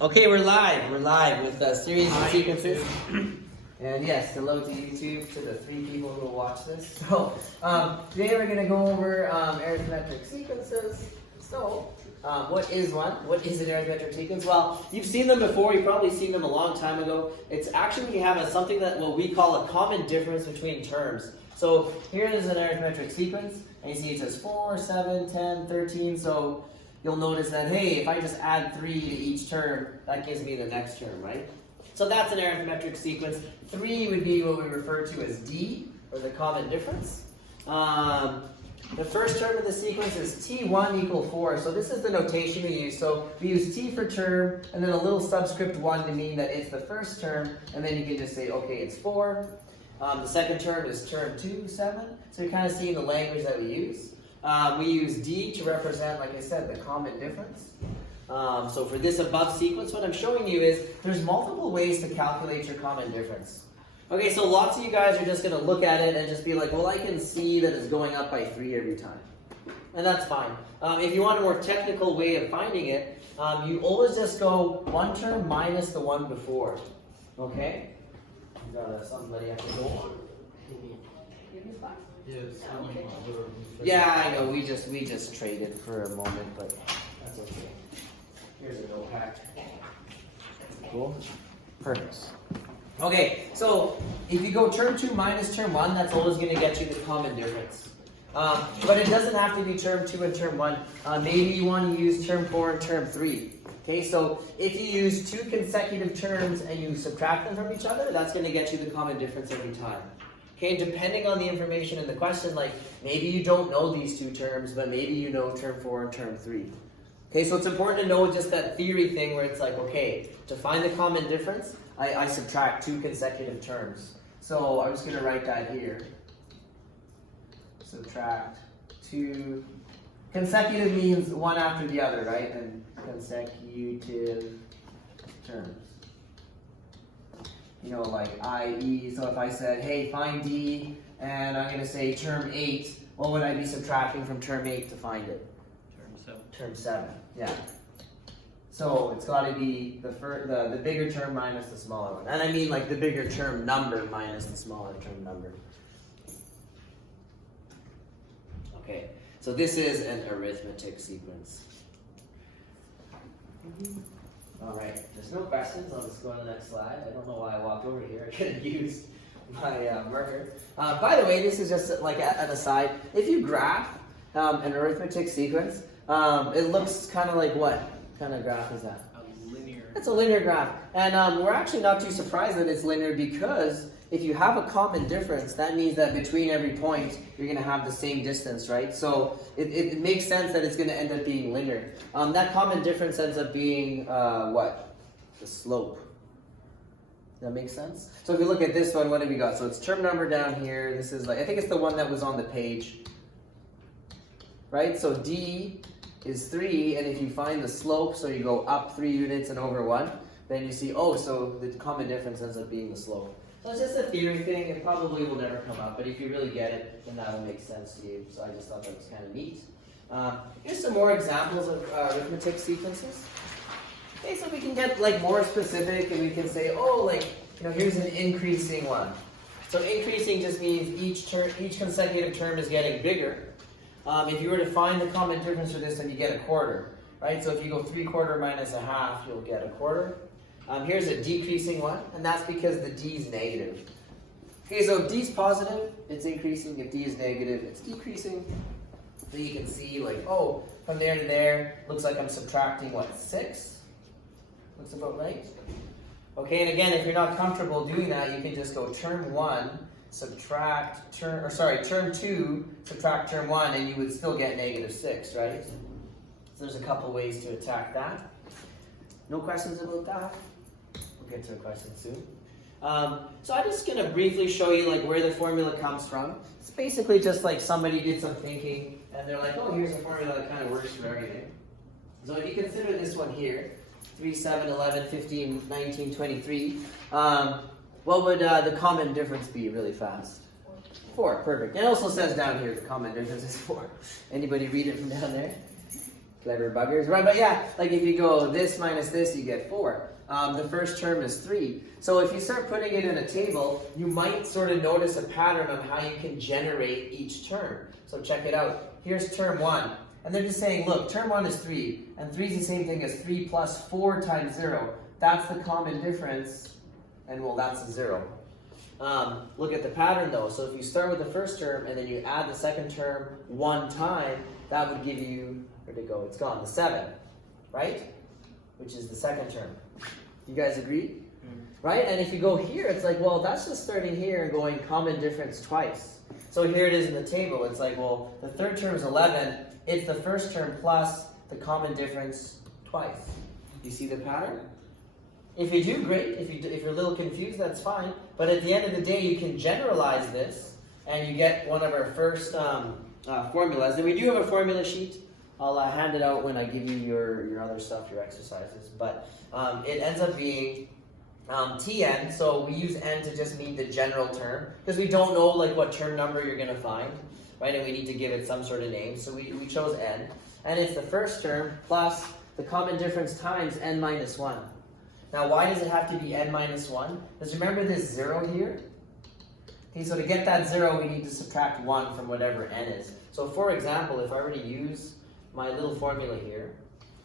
Okay, we're live. We're live with a series of sequences. And yes, hello to YouTube, to the 3 people who will watch this. So, today we're going to go over arithmetic sequences. So, what is one? What is an arithmetic sequence? Well, you've seen them before. You've probably seen them a long time ago. It's actually when you have something that what we call a common difference between terms. So, here is an arithmetic sequence. And you see it says 4, 7, 10, 13. So, you'll notice that, hey, if I just add 3 to each term, that gives me the next term, right? So that's an arithmetic sequence. 3 would be what we refer to as D, or the common difference. The first term of the sequence is T1 equal 4. So this is the notation we use. So we use T for term, and then a little subscript 1 to mean that it's the first term, and then you can just say, okay, it's 4. The second term is term 2, 7. So you're kind of seeing the language that we use. We use D to represent, like I said, the common difference. So for this above sequence, what I'm showing you is there's multiple ways to calculate your common difference. Okay, so lots of you guys are just going to look at it and just be like, well, I can see that it's going up by 3 every time. And that's fine. If you want a more technical way of finding it, you always just go one term minus the one before. Okay? You got somebody have to go on. Yes. Okay. Yeah, I know. We just traded for a moment, but that's okay. Here's a notepad. Cool. Perfect. Okay, so if you go term 2 minus term 1, that's always going to get you the common difference. But it doesn't have to be term 2 and term 1. Maybe you want to use term 4 and term 3. Okay, so if you use 2 consecutive terms and you subtract them from each other, that's going to get you the common difference every time. Okay, depending on the information in the question, like maybe you don't know these 2 terms, but maybe you know term 4 and term 3. Okay, so it's important to know just that theory thing where it's like, okay, to find the common difference, I subtract 2 consecutive terms. So I'm just going to write that here. Subtract 2. Consecutive means one after the other, right? And consecutive terms. You know, like i.e., so if I said, hey, find D, and I'm going to say term 8, what would I be subtracting from term 8 to find it? Term 7. Term 7, yeah. So it's got to be the bigger term minus the smaller one. And I mean like the bigger term number minus the smaller term number. Okay, so this is an arithmetic sequence. All right, there's no questions. I'll just go on the next slide. I don't know why I walked over here. I could have used my marker. By the way, this is just like an aside. If you graph an arithmetic sequence, it looks kind of like what kind of graph is that? A linear. It's a linear graph. And we're actually not too surprised that it's linear because if you have a common difference, that means that between every point, you're going to have the same distance, right? So it makes sense that it's going to end up being linear. That common difference ends up being what? The slope. Does that make sense? So if you look at this one, what have we got? So it's term number down here. This is like, I think it's the one that was on the page. Right? So D is 3, and if you find the slope, so you go up 3 units and over 1, then you see, oh, so the common difference ends up being the slope. So it's just a theory thing. It probably will never come up, but if you really get it, then that'll make sense to you. So I just thought that was kind of neat. Here's some more examples of arithmetic sequences. Okay, so we can get like more specific, and we can say, oh, like, you know, here's an increasing one. So increasing just means each consecutive term is getting bigger. If you were to find the common difference for this, then you get a quarter, right? So if you go 3/4 minus a half, you'll get a quarter. Here's a decreasing one, and that's because the D is negative. Okay, so if D is positive, it's increasing. If D is negative, it's decreasing. So you can see, like, oh, from there to there, looks like I'm subtracting, what, 6? Looks about right. Okay, and again, if you're not comfortable doing that, you can just go term 1, subtract term 2, subtract term 1, and you would still get -6, right? So there's a couple ways to attack that. No questions about that? We'll get to a question soon. So I'm just going to briefly show you like where the formula comes from. It's basically just like somebody did some thinking, and they're like, oh, here's a formula that kind of works for everything. So if you consider this one here, 3, 7, 11, 15, 19, 23, what would the common difference be really fast? 4, perfect. It also says down here the common difference is 4. Anybody read it from down there? Clever buggers, right? But yeah, like if you go this minus this, you get 4. The first term is 3. So if you start putting it in a table, you might sort of notice a pattern on how you can generate each term. So check it out. Here's term 1. And they're just saying, look, term 1 is 3. And 3 is the same thing as 3 plus 4 times 0. That's the common difference. And well, that's a 0. Look at the pattern though. So if you start with the first term and then you add the second term one time, that would give you, where'd it go? It's gone, the 7, right? Which is the second term. You guys agree? Right? And if you go here, it's like, well, that's just starting here and going common difference twice. So here it is in the table. It's like, well, the third term is 11. It's the first term plus the common difference twice. You see the pattern? If you do, great. If you're a little confused, that's fine. But at the end of the day, you can generalize this, and you get one of our first formulas. And we do have a formula sheet. I'll hand it out when I give you your other stuff, your exercises. But it ends up being Tn, so we use n to just mean the general term, because we don't know like what term number you're going to find, right? And we need to give it some sort of name, so we chose n. And it's the first term plus the common difference times n minus 1. Now, why does it have to be n minus 1? Because remember this 0 here? Okay, so to get that 0, we need to subtract 1 from whatever n is. So for example, if I were to use my little formula here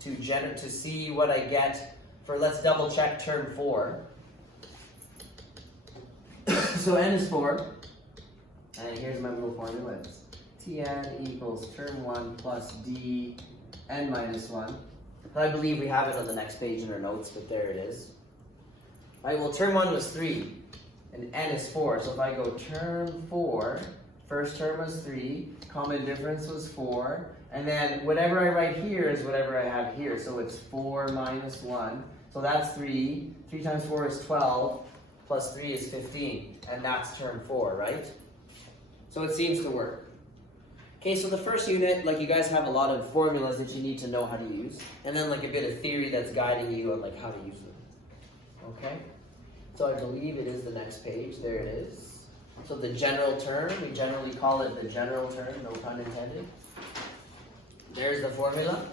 to see what I get for, let's double check term 4. So n is 4, and here's my little formula. It's Tn equals term 1 plus d n minus 1. I believe we have it on the next page in our notes, but there it is. All right, well, term 1 was 3, and n is 4. So if I go term 4, first term was 3, common difference was 4, and then whatever I write here is whatever I have here. So it's 4 minus 1. So that's 3. 3 times 4 is 12, plus 3 is 15, and that's term 4, right? So it seems to work. Okay, so the first unit, like you guys have a lot of formulas that you need to know how to use, and then like a bit of theory that's guiding you on like how to use them. Okay, so I believe it is the next page. There it is. So the general term, we generally call it the general term, no pun intended. There's the formula.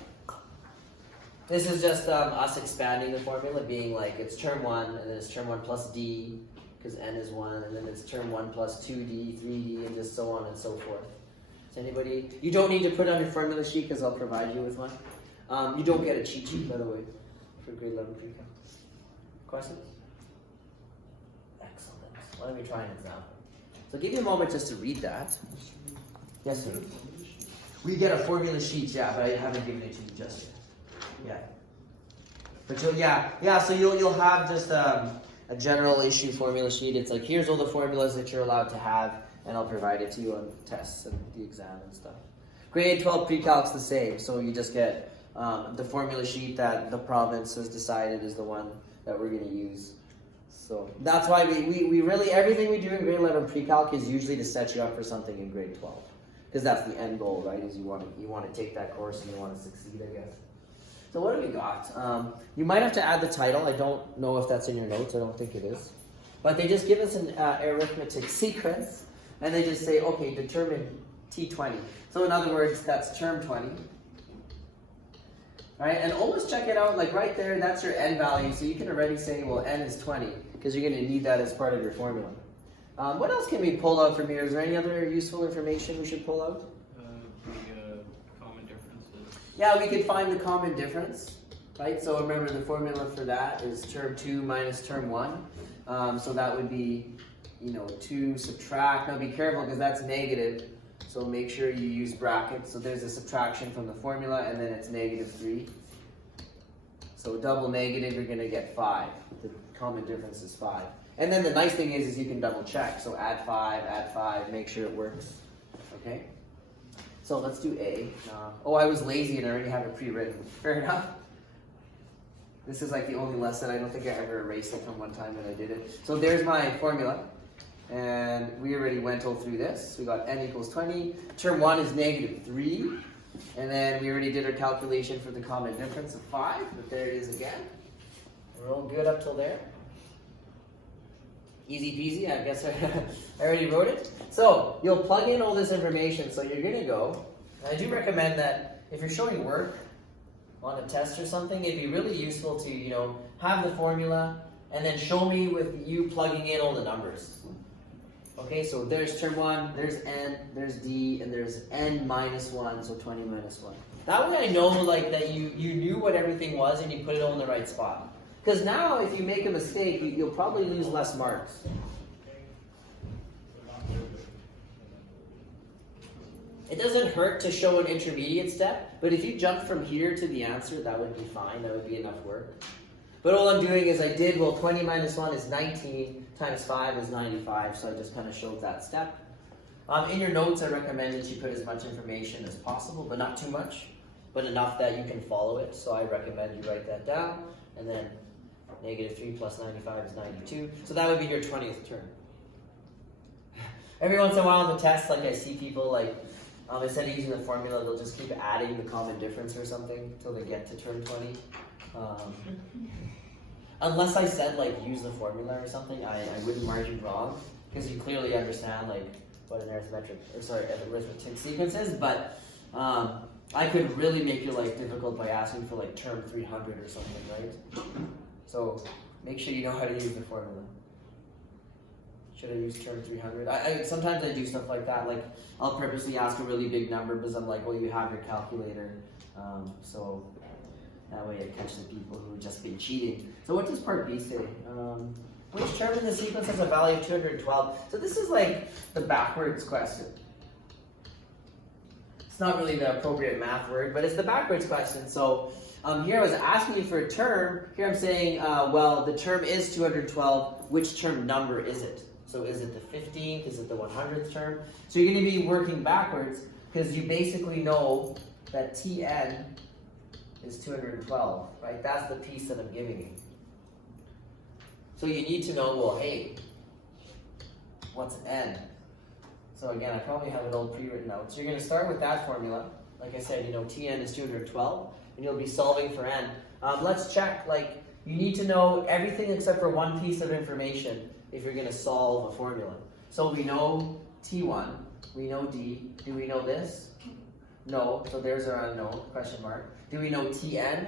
This is just us expanding the formula, being like it's term 1, and then it's term 1 plus d, because n is 1, and then it's term 1 plus 2d, 3d, and just so on and so forth. Anybody? You don't need to put on your formula sheet because I'll provide you with one. You don't get a cheat sheet, by the way, for grade 11 pre-calc. Questions? Excellent. Well, let me try an example. So give you a moment just to read that. Yes, sir? We get a formula sheet, yeah, but I haven't given it to you just yet. But so you'll have just a general issue formula sheet. It's like, here's all the formulas that you're allowed to have, and I'll provide it to you on tests and the exam and stuff. Grade 12 pre-calc's the same, so you just get the formula sheet that the province has decided is the one that we're going to use. So that's why we really, everything we do in grade 11 pre-calc is usually to set you up for something in grade 12. Because that's the end goal, right, is you want to take that course and you want to succeed, I guess. So what do we got? You might have to add the title. I don't know if that's in your notes. I don't think it is. But they just give us an arithmetic sequence. And they just say, okay, determine T20. So in other words, that's term 20. Right? And always check it out, like right there, that's your n value. So you can already say, well, n is 20, because you're going to need that as part of your formula. What else can we pull out from here? Is there any other useful information we should pull out? The common differences. Yeah, we could find the common difference. Right? So remember, the formula for that is term 2 minus term 1. So that would be, 2 subtract. Now be careful because that's negative, so make sure you use brackets. So there's a subtraction from the formula, and then it's negative 3. So double negative, you're going to get 5. The common difference is 5. And then the nice thing is you can double check. So add 5, make sure it works. Okay? So let's do A. I was lazy and I already have it pre-written. Fair enough. This is like the only lesson. I don't think I ever erased it from one time when I did it. So there's my formula. And we already went all through this. We got n equals 20. Term 1 is negative 3. And then we already did our calculation for the common difference of 5. But there it is again. We're all good up till there. Easy peasy, I guess I already wrote it. So you'll plug in all this information. So you're going to go. And I do recommend that if you're showing work, on a test or something, it'd be really useful to, you know, have the formula and then show me with you plugging in all the numbers. Okay, so there's term 1, there's n, there's d, and there's n minus 1, so 20 minus 1. That way I know like that you knew what everything was and you put it all in the right spot. Because now if you make a mistake, you'll probably lose less marks. It doesn't hurt to show an intermediate step, but if you jump from here to the answer, that would be fine, that would be enough work. But all I'm doing is I did, well, 20 minus 1 is 19, times 5 is 95, so I just kind of showed that step. In your notes, I recommend that you put as much information as possible, but not too much, but enough that you can follow it. So I recommend you write that down, and then negative 3 plus 95 is 92. So that would be your 20th term. Every once in a while on the test, like I see people like, instead of using the formula, they'll just keep adding the common difference or something until they get to term 20. Unless I said like use the formula or something, I wouldn't mark you wrong because you clearly understand like what an arithmetic sequence is. But I could really make your life difficult by asking for like term 300 or something, right? So make sure you know how to use the formula. Should I use term 300? Sometimes I do stuff like that. Like I'll purposely ask a really big number because I'm like, well, you have your calculator, so. That way it catches people who have just been cheating. So what does part B say? Which term in the sequence has a value of 212? So this is like the backwards question. It's not really the appropriate math word, but it's the backwards question. So here I was asking you for a term. Here I'm saying, well, the term is 212. Which term number is it? So is it the 15th? Is it the 100th term? So you're going to be working backwards because you basically know that Tn is 212, right? That's the piece that I'm giving you. So you need to know, well, hey, what's n? So again, I probably have it all pre-written out. So you're going to start with that formula. Like I said, you know, Tn is 212, and you'll be solving for n. Let's check, like, you need to know everything except for one piece of information if you're going to solve a formula. So we know T1, we know D. Do we know this? No, so there's our unknown, question mark. Do we know Tn?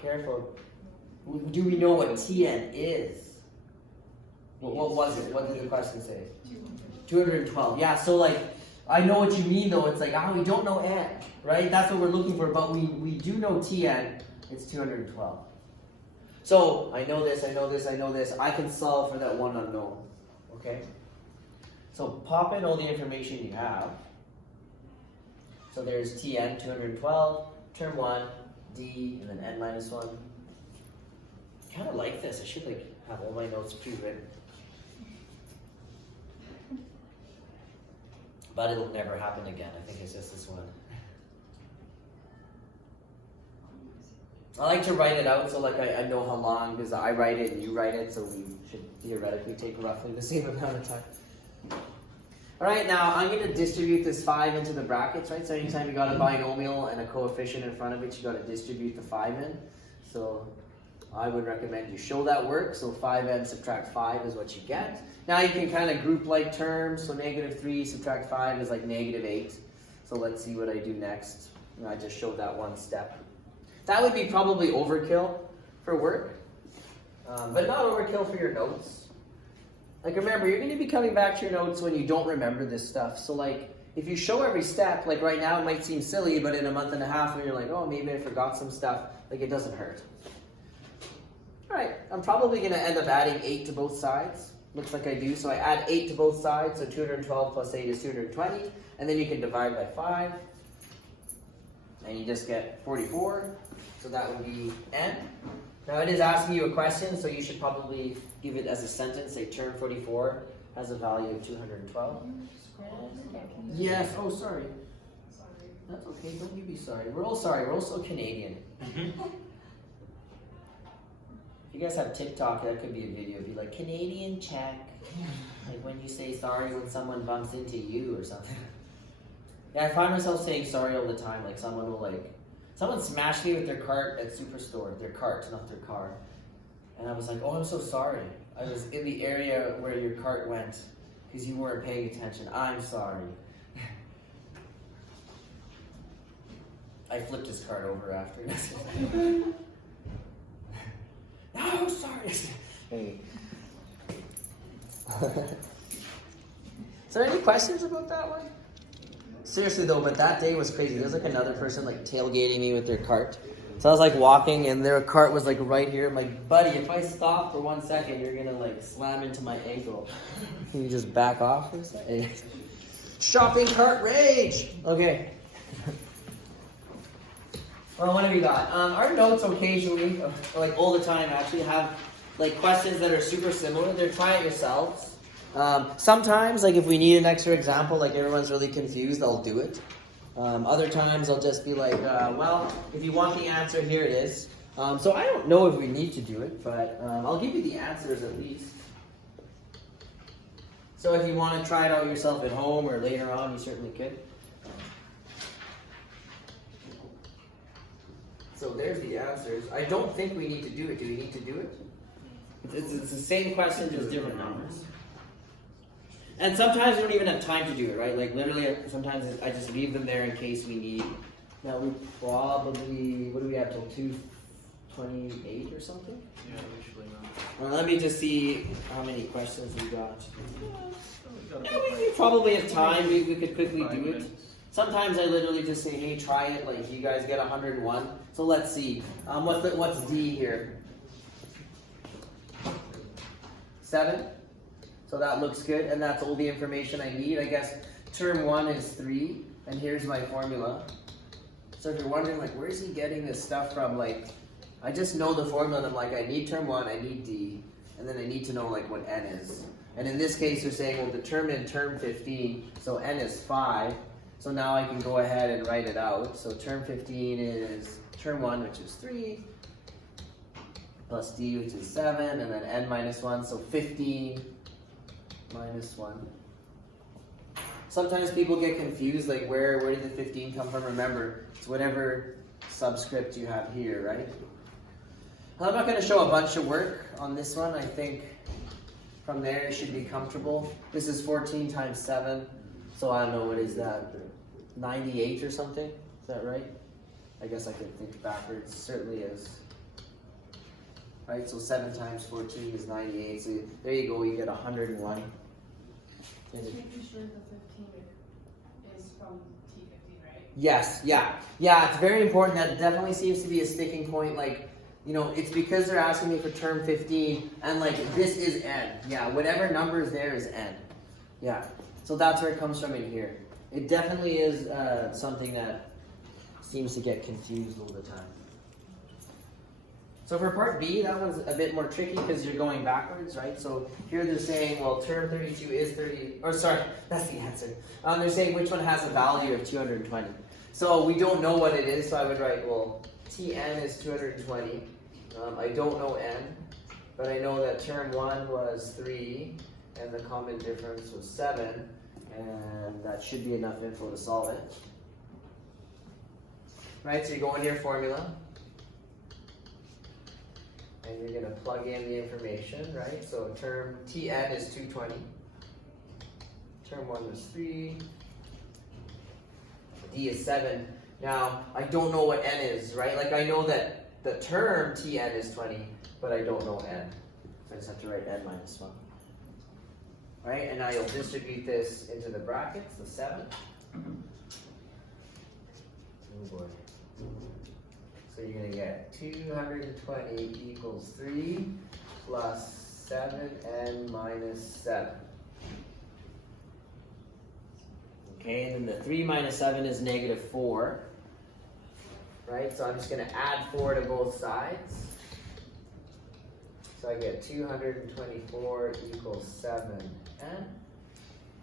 Careful. Do we know what Tn is? What was it? What did the question say? 212. Yeah, so like, I know what you mean though. It's like, we don't know n, right? That's what we're looking for, but we do know Tn. It's 212. So, I know this, I know this, I know this. I can solve for that one unknown, okay? So, pop in all the information you have. So there's Tn, 212, term 1, D, and then n minus 1. I kind of like this. I should like have all my notes pre-written. But it'll never happen again. I think it's just this one. I like to write it out so like I know how long, because I write it and you write it, so we should theoretically take roughly the same amount of time. Alright, now I'm going to distribute this 5 into the brackets, right? So anytime you got a binomial and a coefficient in front of it, you got to distribute the 5 in. So I would recommend you show that work. So 5n subtract 5 is what you get. Now you can kind of group like terms. So negative 3 subtract 5 is like negative 8. So let's see what I do next. I just showed that one step. That would be probably overkill for work, but not overkill for your notes. Like remember, you're going to be coming back to your notes when you don't remember this stuff. So like, if you show every step, like right now it might seem silly, but in a month and a half when you're like, oh, maybe I forgot some stuff, like it doesn't hurt. All right, I'm probably going to end up adding 8 to both sides. Looks like I do. So I add 8 to both sides, so 212 plus 8 is 220. And then you can divide by 5. And you just get 44. So that would be n. Now it is asking you a question, so you should probably give it as a sentence. Say term 44 has a value of 212. Yes, oh sorry. That's okay, don't you be sorry. We're all sorry, we're also Canadian. If you guys have TikTok, that could be a video. Be like, Canadian check. Like when you say sorry when someone bumps into you or something. Yeah, I find myself saying sorry all the time. Like someone will someone smashed me with their cart at Superstore. Their cart, not their car. And I was like, oh, I'm so sorry. I was in the area where your cart went because you weren't paying attention. I'm sorry. I flipped his card over after. No, sorry. Hey. Is there any questions about that one? Seriously though, but that day was crazy. There was like another person like tailgating me with their cart. So I was like walking and their cart was like right here. I'm like, buddy, if I stop for 1 second, you're gonna like slam into my ankle. Can you just back off for a second? Shopping cart rage! Okay. Well, what have we got? Our notes occasionally, like all the time actually, have like questions that are super similar. They're try it yourselves. Sometimes, like if we need an extra example, like everyone's really confused, I'll do it. Other times I'll just be like, well, if you want the answer, here it is. So I don't know if we need to do it, but I'll give you the answers at least. So if you want to try it out yourself at home or later on, you certainly could. So there's the answers. I don't think we need to do it. Do we need to do it? It's the same question, just different numbers. And sometimes we don't even have time to do it, right? Like literally, sometimes I just leave them there in case we need. Now we probably, what do we have till 2:28 or something? Yeah, usually not. Well, let me just see how many questions we got. Yeah, we probably have time. We could quickly do it. Sometimes I literally just say, hey, try it. Like you guys get 101. So let's see. What's D here? 7. So that looks good, and that's all the information I need. I guess term 1 is 3, and here's my formula. So if you're wondering, like, where is he getting this stuff from? Like, I just know the formula, and I'm like, I need term 1, I need D, and then I need to know, like, what n is. And in this case, they're saying, well, determine term 15, so n is 5. So now I can go ahead and write it out. So term 15 is term 1, which is 3, plus D, which is 7, and then n minus 1, so 15 minus 1. Sometimes people get confused, like where did the 15 come from? Remember, it's whatever subscript you have here, right? I'm not going to show a bunch of work on this one. I think from there you should be comfortable. This is 14 times 7, so I don't know, what is that? 98 or something? Is that right? I guess I can think backwards. It certainly is. Right, so 7 times 14 is 98. So there you go, you get 101. Just making sure the 15 is from T15, right? Yes, yeah. Yeah, it's very important. That definitely seems to be a sticking point. Like, you know, it's because they're asking me for term 15, and like, this is n. Yeah, whatever number is there is n. Yeah, so that's where it comes from in here. It definitely is something that seems to get confused all the time. So for part B, that one's a bit more tricky because you're going backwards, right? So here they're saying, well, term 32 is 30, or sorry, that's the answer. They're saying which one has a value of 220. So we don't know what it is, so I would write, well, Tn is 220. I don't know n, but I know that term 1 was 3, and the common difference was 7, and that should be enough info to solve it. Right, so you go into your formula. And you're going to plug in the information, right? So term Tn is 220. Term 1 was 3. D is 7. Now, I don't know what n is, right? Like, I know that the term Tn is 20, but I don't know n. So I just have to write n minus 1. Right? And now you'll distribute this into the brackets, the 7. Oh boy. So you're going to get 220 equals 3 plus 7n minus 7. Okay, and then the 3 minus 7 is negative 4. Right, so I'm just going to add 4 to both sides. So I get 224 equals 7n.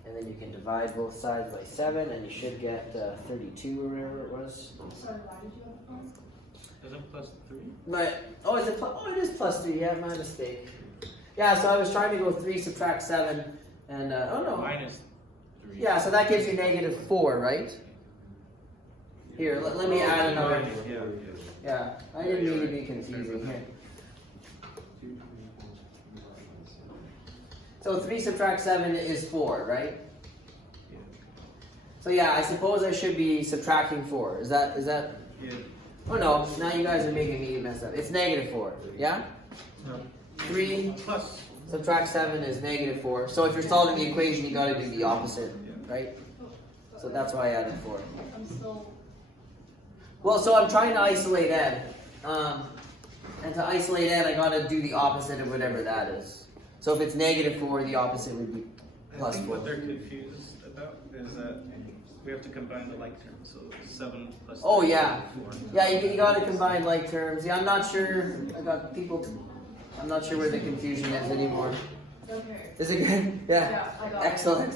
And then you can divide both sides by 7, and you should get 32 or whatever it was. Sorry, why did you have a phone? Is it plus 3? But, it is plus 3, yeah, my mistake. Yeah, so I was trying to go 3 subtract 7, and, oh no. Minus 3. Yeah, so that gives you negative 4, right? Here, let me add another. Yeah, I didn't mean to be confusing here. So 3 subtract 7 is 4, right? So yeah, I suppose I should be subtracting 4. Is that Yeah. Oh no, now you guys are making me mess up. It's -4, yeah? No. 3 Plus. subtract 7 is -4. So if you're solving the equation, you gotta do the opposite, right? So that's why I added 4. I'm still. Well, so I'm trying to isolate n. And to isolate n, I gotta do the opposite of whatever that is. So if it's -4, the opposite would be I plus think 4. what they're confused about is that we have to combine the like terms. So 7 plus. Oh, 3 yeah. is 4. Yeah, you gotta combine like terms. Yeah, I'm not sure. I got people. I'm not sure where the confusion is anymore. Okay. Is it good? Yeah. Yeah, I got it. Excellent.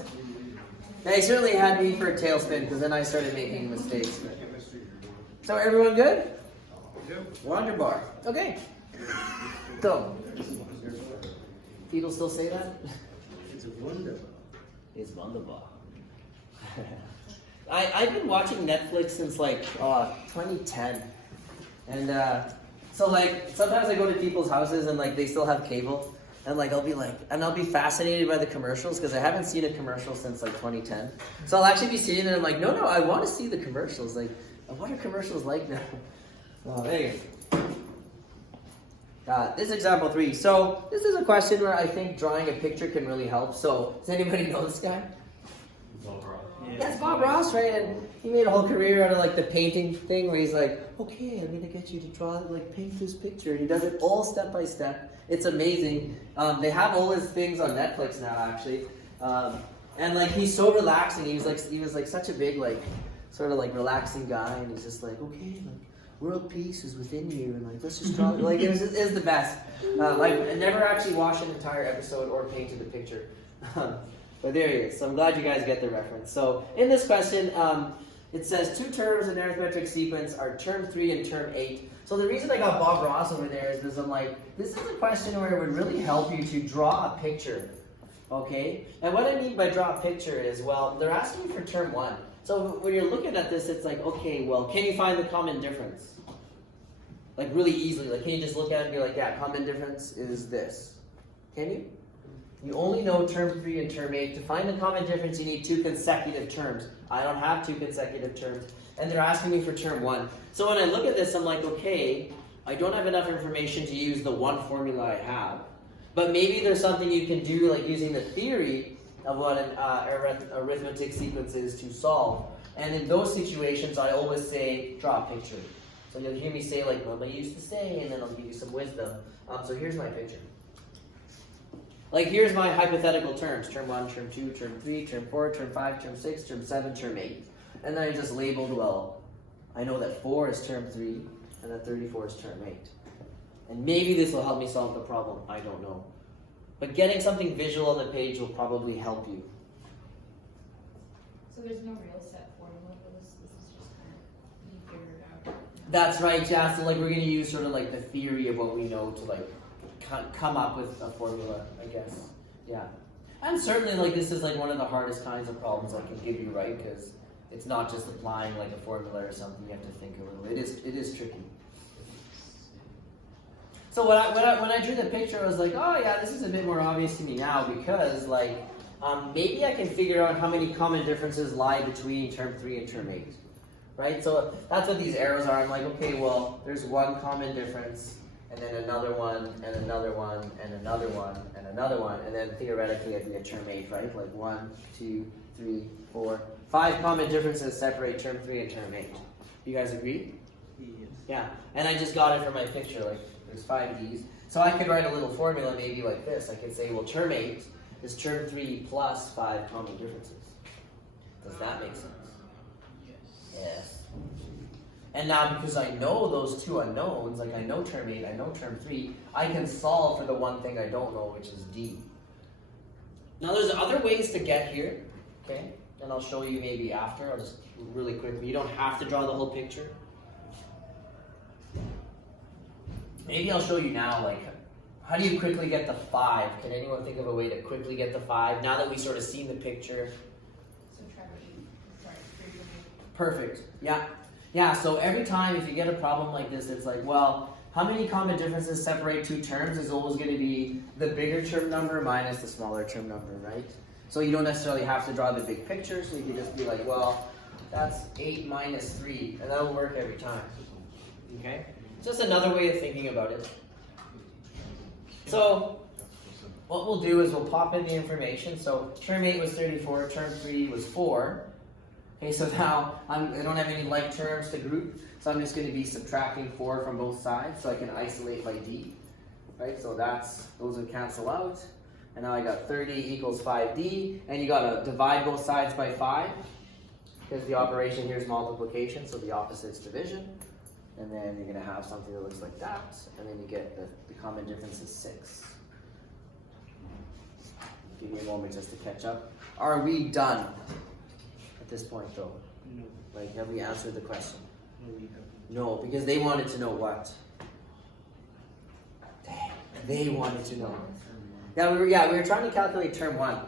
Yeah, he certainly had me for a tailspin because then I started making mistakes. So everyone good? Yep. Wonder bar. Okay. So, people still say that? It's a wonderful. It's wonderbar. I've been watching Netflix since like 2010, and so like sometimes I go to people's houses and like they still have cable, and like I'll be fascinated by the commercials because I haven't seen a commercial since like 2010. So I'll actually be sitting there and I'm like, no, I want to see the commercials. Like, what are commercials like now? Well, anyway. This is example 3. So this is a question where I think drawing a picture can really help. So does anybody know this guy? That's Bob Ross, right? And he made a whole career out of like the painting thing where he's like, okay, I'm gonna get you to draw, like paint this picture. And he does it all step by step. It's amazing. They have all his things on Netflix now, actually. And like he's so relaxing. He was like such a big like sort of like relaxing guy, and he's just like, okay, like world peace is within you, and like let's just draw. Like it was the best. Like I never actually watched an entire episode or painted a picture. But there he is. So I'm glad you guys get the reference. So in this question, it says 2 terms in arithmetic sequence are term 3 and term 8. So the reason I got Bob Ross over there is because I'm like, this is a question where it would really help you to draw a picture. Okay? And what I mean by draw a picture is, well, they're asking you for term 1. So when you're looking at this, it's like, okay, well, can you find the common difference? Like really easily. Like can you just look at it and be like, yeah, common difference is this. Can you? You only know term 3 and term 8. To find the common difference, you need 2 consecutive terms. I don't have 2 consecutive terms. And they're asking me for term 1. So when I look at this, I'm like, okay, I don't have enough information to use the one formula I have. But maybe there's something you can do, like using the theory of what an arithmetic sequence is to solve. And in those situations, I always say, draw a picture. So you'll hear me say like what I used to say, and then I'll give you some wisdom. So here's my picture. Like here's my hypothetical terms, term 1, term 2, term 3, term 4, term 5, term 6, term 7, term 8. And then I just labeled, well, I know that 4 is term 3, and that 34 is term 8. And maybe this will help me solve the problem, I don't know. But getting something visual on the page will probably help you. So there's no real set formula for this. This is just kind of you figure it out. That's right, yeah. So like we're gonna use sort of like the theory of what we know to like come up with a formula, I guess. Yeah. And certainly like this is like one of the hardest kinds of problems I can give you, right? Because it's not just applying like a formula or something. You have to think a little. It is tricky. So when I drew the picture, I was like, oh yeah, this is a bit more obvious to me now because like maybe I can figure out how many common differences lie between term 3 and term 8, right? So that's what these arrows are. I'm like, okay, well, there's one common difference, and then another one, and another one, and another one, and another one, and then theoretically I'd be at term 8, right? Like 1, 2, 3, 4, 5 common differences separate term 3 and term 8. You guys agree? Yes. Yeah, and I just got it from my picture, like there's 5 of these. So I could write a little formula maybe like this. I could say, well, term 8 is term 3 plus 5 common differences. Does that make sense? Yes. And now because I know those 2 unknowns, like I know term 8, I know term 3, I can solve for the one thing I don't know, which is D. Now there's other ways to get here, okay? And I'll show you maybe after. I'll just really quickly. You don't have to draw the whole picture. Maybe I'll show you now, like, how do you quickly get the 5? Can anyone think of a way to quickly get the 5 now that we sort of seen the picture? Subtract 8. Sorry, 3 from 8. Perfect. Yeah. Yeah, so every time if you get a problem like this, it's like, well, how many common differences separate 2 terms is always going to be the bigger term number minus the smaller term number, right? So you don't necessarily have to draw the big picture, so you can just be like, well, that's 8 minus 3, and that'll work every time. Okay? Just another way of thinking about it. So, what we'll do is we'll pop in the information. So, term 8 was 34, term 3 was 4. Okay, so now I don't have any like terms to group, so I'm just going to be subtracting 4 from both sides, so I can isolate by d. Right, so those would cancel out. And now I got 30 equals 5d, and you got to divide both sides by 5, because the operation here is multiplication, so the opposite is division. And then you're going to have something that looks like that, and then you get the common difference is 6. Give me a moment just to catch up. Are we done at this point, though? No. Like, have we answered the question? No, we haven't. No, because they wanted to know what? They wanted to know. Yeah, we were trying to calculate term 1.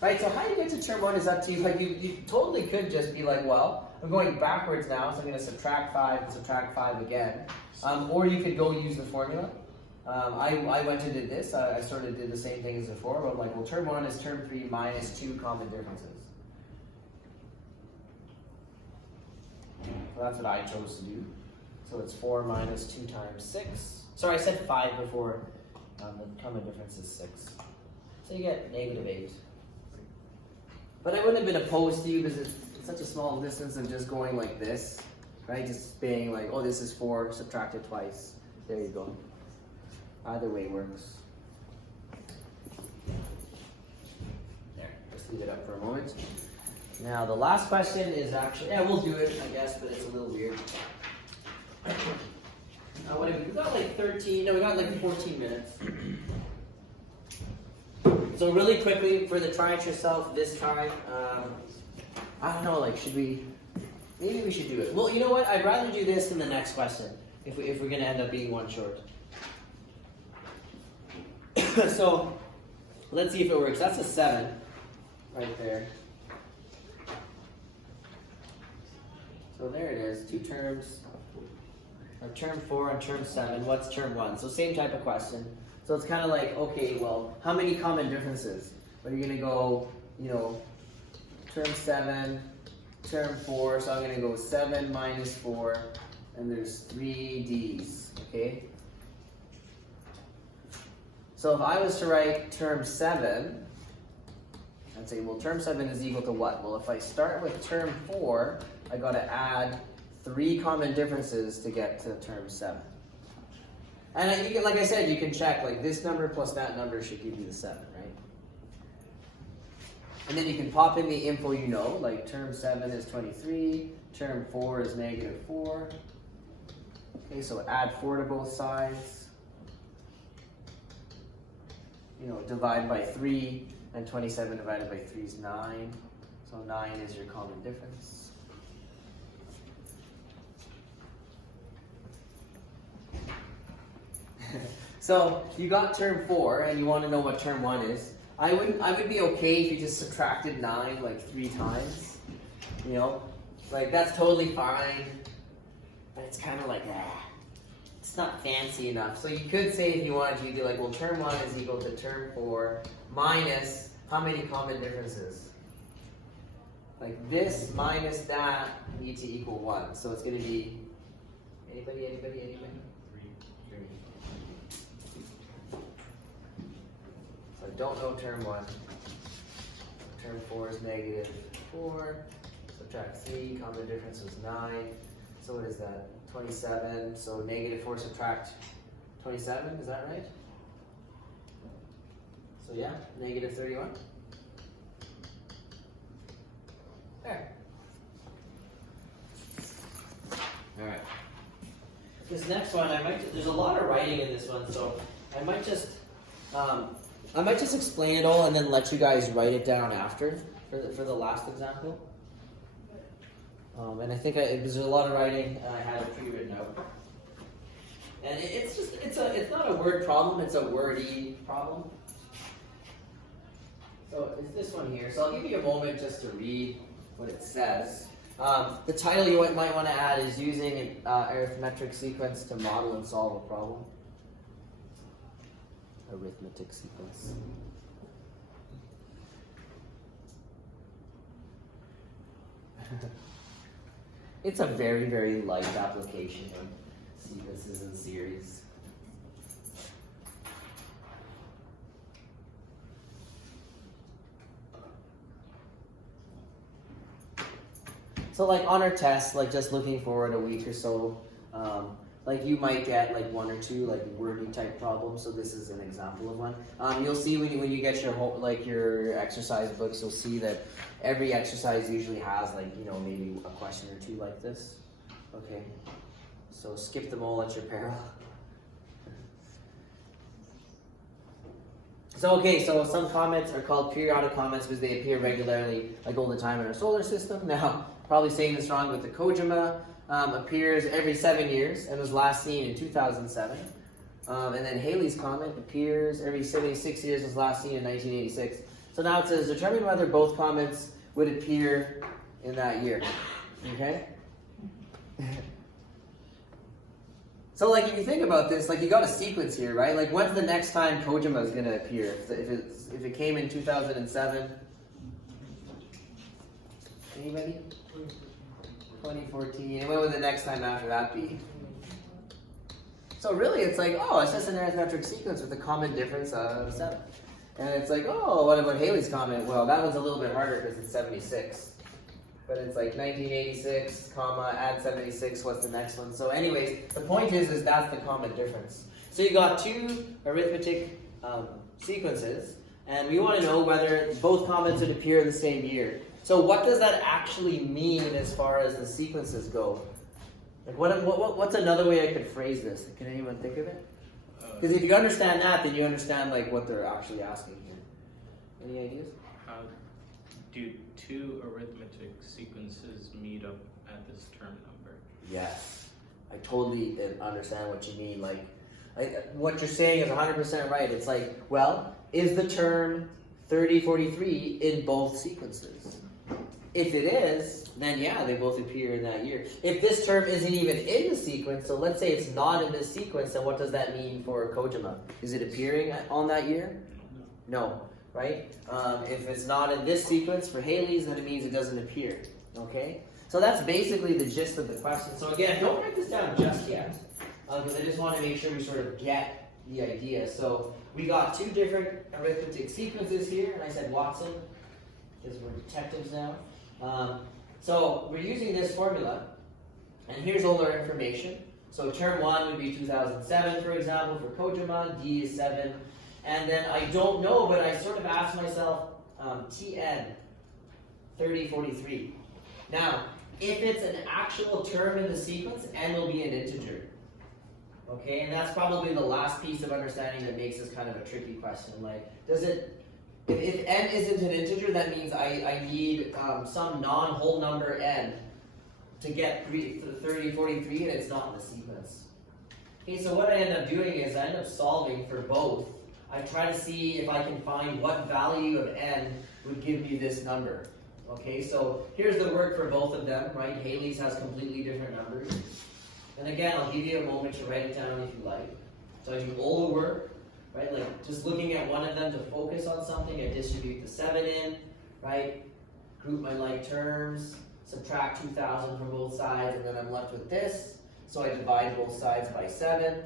Right, so how you get to term 1 is up to you. Like, you totally could just be like, well, I'm going backwards now, so I'm going to subtract 5 and subtract 5 again. Or you could go use the formula. I went and did this. I sort of did the same thing as before. But I'm like, well, term 1 is term 3 minus 2 common differences. So that's what I chose to do. So it's 4 minus 2 times 6. Sorry, I said 5 before. The common difference is 6. So you get negative 8. But I wouldn't have been opposed to you because it's such a small distance of just going like this, right? Just being like, oh, this is 4, subtract it twice. There you go. Either way works. There, just leave it up for a moment. Now the last question is actually, yeah, we'll do it, I guess, but it's a little weird. What have we got like 13, no, we got like 14 minutes. So really quickly, for the try it yourself this time, I don't know, like maybe we should do it. Well, you know what, I'd rather do this than the next question, if we're gonna end up being one short. So, let's see if it works. That's a 7, right there. So there it is, 2 terms. Term 4 and term 7, what's term 1? So same type of question. So it's kind of like, okay, well, how many common differences? But you're going to go, term 7, term 4, so I'm going to go 7 minus 4, and there's 3 d's, okay? So if I was to write term 7, I'd say, well, term 7 is equal to what? Well, if I start with term 4, I got to add 3 common differences to get to term 7. And you can, like I said, you can check, like this number plus that number should give you the 7, right? And then you can pop in the info you know, like term 7 is 23, term 4 is negative 4. Okay, so add 4 to both sides. Divide by 3, and 27 divided by 3 is 9. So 9 is your common difference. So you got term 4 and you want to know what term 1 is. I would be okay if you just subtracted 9 like 3 times. Like that's totally fine. But it's kind of like it's not fancy enough. So you could say if you wanted to, you'd be like, well, term 1 is equal to term 4 minus how many common differences? Like this minus that need to equal 1. So it's going to be anybody? 3. So I don't know term 1. Term 4 is negative 4. Subtract 3, common difference was 9. So what is that? 27. So negative 4 subtract 27, is that right? So yeah, negative 31. There. Alright. This next one, there's a lot of writing in this one, so I might just explain it all and then let you guys write it down after for the last example. And I think there's a lot of writing, and I had it pre-written out. And it's not a word problem, it's a wordy problem. So it's this one here. So I'll give you a moment just to read what it says. The title you might want to add is using an arithmetic sequence to model and solve a problem. Arithmetic sequence. It's a very, very light application of sequences and series. So like on our test, like just looking forward a week or so, like you might get like one or two like wordy type problems. So this is an example of one. You'll see when you get your whole, like your exercise books, you'll see that every exercise usually has like, you know, maybe a question or two like this. Okay, so skip them all at your peril. So okay, so some comets are called periodic comets because they appear regularly, like all the time in our solar system. Now, probably saying this wrong, but the Kojima appears every 7 years and was last seen in 2007. And then Halley's Comet appears every 76 years and was last seen in 1986. So now it says, determine whether both comets would appear in that year. Okay? So like if you think about this, like you got a sequence here, right? Like when's the next time Kojima is going to appear? If it came in 2007? Anybody? 2014. And when would the next time after that be? So really it's like, oh, it's just an arithmetic sequence with a common difference of 7. And it's like, oh, what about Halley's Comet? Well, that one's a little bit harder because it's 76. But it's like 1986, comma, add 76, what's the next one? So anyways, the point is that's the common difference. So you got two arithmetic sequences, and we want to know whether both comets would appear in the same year. So what does that actually mean as far as the sequences go? Like what's another way I could phrase this? Can anyone think of it? Because if you understand that, then you understand like what they're actually asking here. Any ideas? How do two arithmetic sequences meet up at this term number? Yes, I totally understand what you mean. Like what you're saying is 100% right. It's like, well, is the term 3043 in both sequences? If it is, then yeah, they both appear in that year. If this term isn't even in the sequence, so let's say it's not in this sequence, then what does that mean for Kojima? Is it appearing on that year? No, right? If it's not in this sequence for Halley's, then it means it doesn't appear, okay? So that's basically the gist of the question. So again, don't write this down just yet, because I just want to make sure we sort of get the idea. So we got two different arithmetic sequences here, and I said Watson, because we're detectives now. So we're using this formula, and here's all our information. So term 1 would be 2007, for example, for Kojima, D is 7, and then I don't know, but I sort of asked myself, TN, 3043. Now, if it's an actual term in the sequence, N will be an integer. Okay, and that's probably the last piece of understanding that makes this kind of a tricky question. Like, does it, if N isn't an integer, that means I need some non-whole number N to get 3043, and it's not in the sequence. Okay, so what I end up doing is I end up solving for both. I try to see if I can find what value of N would give me this number. Okay, so here's the work for both of them, right? Halley's has completely different numbers. And again, I'll give you a moment to write it down if you like. So I do all the work, right? Like just looking at one of them to focus on something, I distribute the 7 in, right? Group my like terms, subtract 2,000 from both sides, and then I'm left with this. So I divide both sides by 7.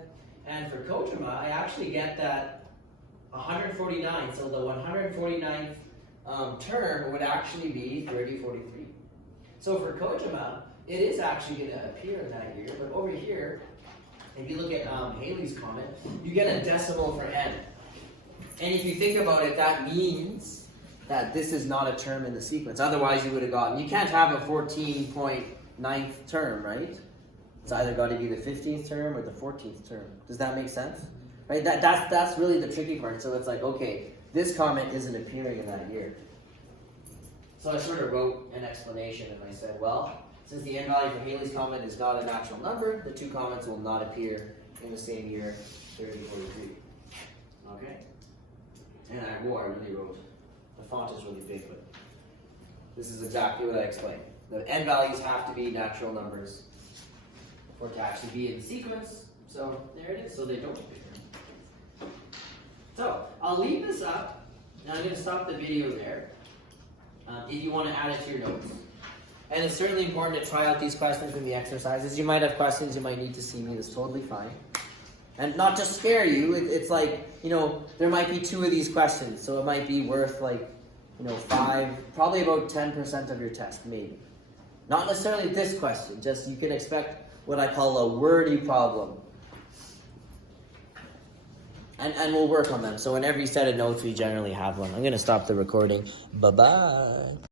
And for Kojima, I actually get that 149. So the 149th term would actually be 3043. So for Kojima, it is actually going to appear in that year, but over here, if you look at Halley's Comet, you get a decimal for N. And if you think about it, that means that this is not a term in the sequence. Otherwise, you would have gotten, you can't have a 14.9th term, right? It's either got to be the 15th term or the 14th term. Does that make sense? Right? That's really the tricky part. So it's like, okay, this comet isn't appearing in that year. So I sort of wrote an explanation and I said, well, since the N value for Halley's Comet is not a natural number, the two comets will not appear in the same year, 3043. Okay? And I really wrote. The font is really big, but this is exactly what I explained. The N values have to be natural numbers for it to actually be in the sequence. So there it is. So they don't appear. So I'll leave this up, and I'm going to stop the video there. If you want to add it to your notes. And it's certainly important to try out these questions in the exercises. You might have questions you might need to see me. That's totally fine. And not to scare you, it's like, you know, there might be 2 of these questions, so it might be worth like, you know, 5, probably about 10% of your test, maybe. Not necessarily this question, just you can expect what I call a wordy problem. And we'll work on them. So in every set of notes, we generally have one. I'm going to stop the recording. Bye-bye.